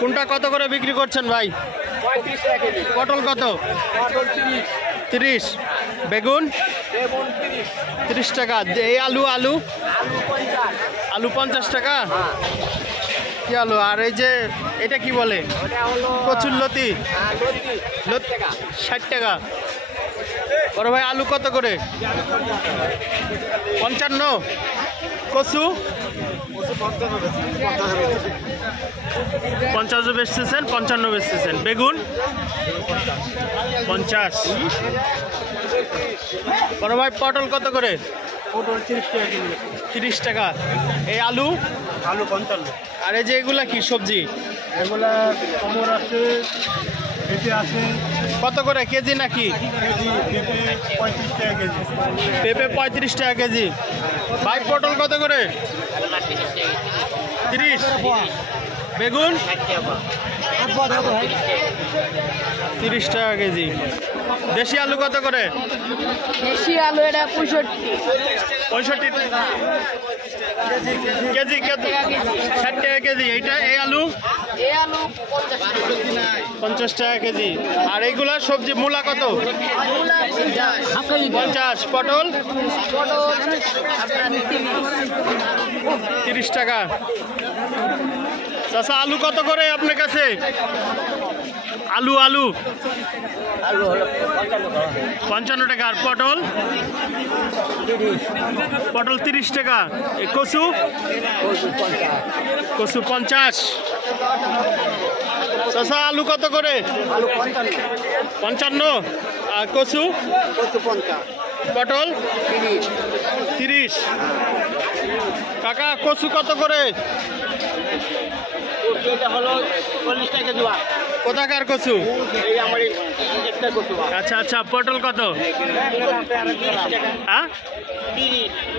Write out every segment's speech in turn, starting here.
কোনটা কত করে বিক্রি করছেন ভাই? পটল কত? 30। বেগুন 30 টাকা। এই আলু 50 টাকা। কি আলু? আর এই যে এটা কি বলে? কচুর লতি 60 টাকা। বড় ভাই আলু কত করে? 55। কচু 50 বেচতেছেন, 55 বেচতেছেন। বেগুন 50। বড় ভাই পটল কত করে? পটল 30 টাকা কিলো। 30 টাকা। এই আলু 55। আর এই যে এগুলা কি সবজি? এগুলা কমর আছে, পেঁপে আছে। কত করে কেজি নাকি? কেজি পেঁপে 35 টাকা কেজি। পেঁপে 35 টাকা কেজি। ভাই পটল কত করে? 30। বেগুন 30 টাকা কেজি। দেশি আলু কত করে? দেশি আলু এটা 65 কেজি। 60 টাকা কেজি। এইটা এই আলু 50 টাকা কেজি। আর এইগুলা সবজি মূলা কত? 50। পটল 30 টাকা। চাচা আলু কত করে আপনার কাছে? আলু 55 টাকা। আর পটল 30 টাকা। কচু 50। চাচা আলু কত করে? 55। আর কচু পটল 30। কাকা কচু কত করে? কোথাকার কচু? আচ্ছা আচ্ছা। পটল কত?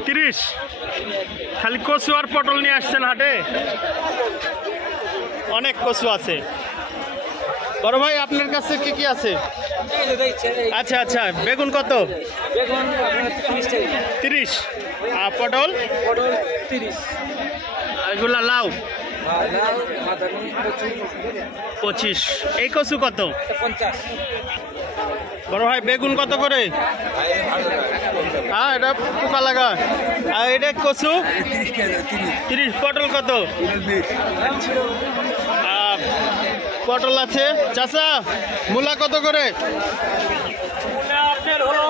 30। খালি কচু আর পটল নিয়ে আসছেন হাটে? অনেক কচু আছে। বড় ভাই আপনার কাছে কি কি আছে? আচ্ছা আচ্ছা। বেগুন কত? 30। আর পটল 30। এগুলা লাউ 25। এই কচু কত? 50। বড় ভাই বেগুন কত করে? হ্যাঁ এটা পোকা লাগা। আর এটা কচু 30। পটল কত? পটল আছে। চাচা মূলা কত করে? আপনার হলো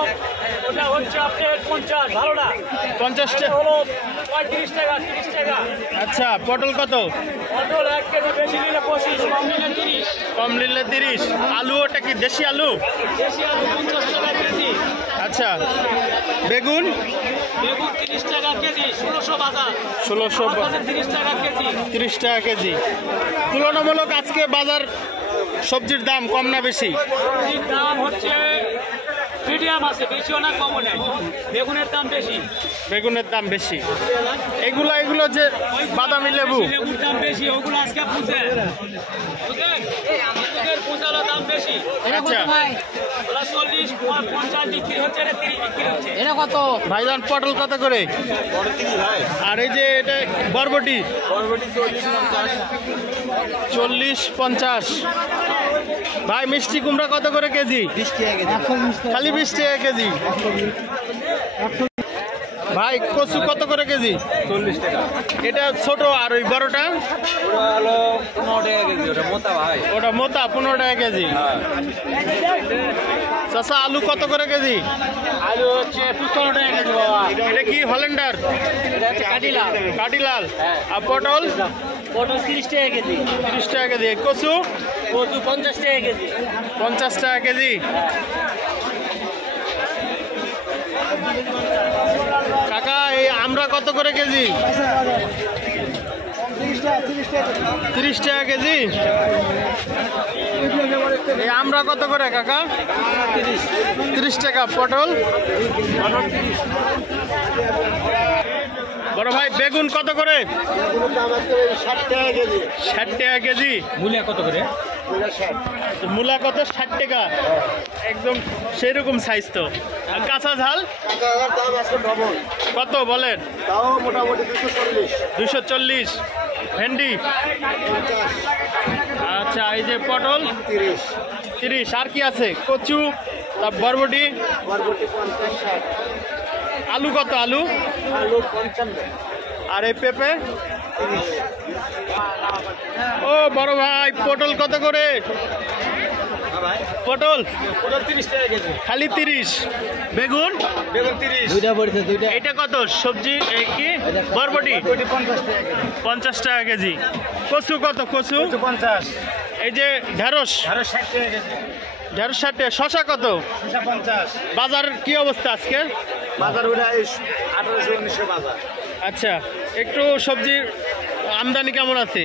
ওটা হচ্ছে আপনার 50 ভালোটা। 50 টাকা হলো 35 টাকা 30 টাকা। আচ্ছা পটল কত? পটল 1 কেজি বেশি নিলে 25, কম নিলে 30। কম নিলে 30। আলু ওটা কি দেশি আলু? দেশি আলু 50 টাকা কেজি। আচ্ছা। বেগুন 30 টাকা কেজি। 1600 বাজার। 1600 30 টাকা কেজি। 30 টাকা কেজি। তুলনামূলক আজকে বাজার সবজির দাম কম না বেশি? সবজির দাম হচ্ছে মিডিয়াম আছে, বেশিও না কমও নেই। বেগুনের দাম বেশি। বেগুনের দাম বেশি। এগুলো যে বাদামি লেবু লেবুর দাম বেশি, ওগুলো আজকে বুঝে বুঝালো দাম বেশি। আচ্ছা 40 50 বিক্রি হচ্ছে, 30 বিক্রি হচ্ছে। এটা কত? ভাইজান পটল কত করে? আর এই যে এটা বরবটি 40 50। ভাই মিষ্টি কুমড়া কত করে কেজি? 20 টাকা কেজি। খালি 20 টাকা কেজি। ভাই কচু কত করে কেজি? 40 টাকা। এটা ছোট আর ওই বড়টা? ওটা হলো 15 টাকা কেজি। ওটা মোটা ভাই। ওটা মোটা 15 টাকা কেজি। চাচা আলু কত করে কেজি? আলু হচ্ছে 15 টাকা কেজি বাবা। এটা কি হল্যান্ডার? এটা হচ্ছে কাটিলাল। কাটিলাল। আর পটল? পটল 30 টাকা কেজি। 30 টাকা কেজি। কচু? কচু 50 টাকা কেজি। 50 টাকা কেজি। কাকা এই আমরা কত করে কেজি? 30 টাকা কেজি। এই আমরা কত করে কাকা? 30 টাকা। পটল? বড় ভাই বেগুন কত করে? 60 টাকা কেজি। 60 টাকা কেজি। মূলা কত করে? মূলা কত? 60 টাকা। একদম সেই রকম সাইজ তো। আর কাঁচা ঝাল দাম আছে ডবল। কত বলেন? তাও মোটামুটি 240। 240। ভেন্ডি 50। এই যে পটল 30। আর কি আছে? কচু, তার বরবটি, 50-60। আলু কত? আলু 55। আর এই পেঁপে? ও বড় ভাই, পটল কত করে? পটল 30 টাকা কেজি। খালি 30। বেগুন? বেগুন 30। দুইটা পড়েছে, দুইটা। এটা কত? সবজি কি? বরবটি 50 টাকা কেজি। কচু কত? কচু 50। এই যে ঢেঁড়স? 60 টাকা কেজি। ঢেঁড়স 60 টাকা। শশা কত? 50। বাজার কি অবস্থা আজকে? বাজার ওটা 1800-1900 বাজার। আচ্ছা, একটু সবজির আমদানি কেমন আছে?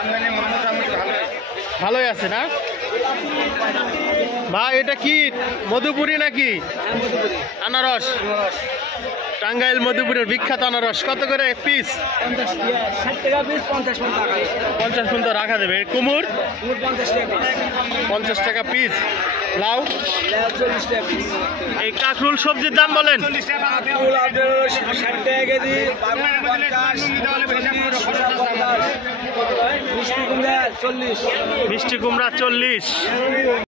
আমদানি মোটামুটি ভালোই আছে না ভাই? এটা কি মধুপুরি নাকি? আনারস? টাঙ্গাইল মধুপুরের বিখ্যাত আনারস। কত করে পিস? 60 টাকা পিস, 50 টাকা। 50 পর্যন্ত রাখা দেবে। কুমুর 50 টাকা পিস। 50 টাকা পিস। লাউ? 40 টাকা পিস। এই কাকরুল সবজির দাম বলেন? 60 টাকা কেজি। মিষ্টি কুমড়া 40। মিষ্টি কুমড়া 40।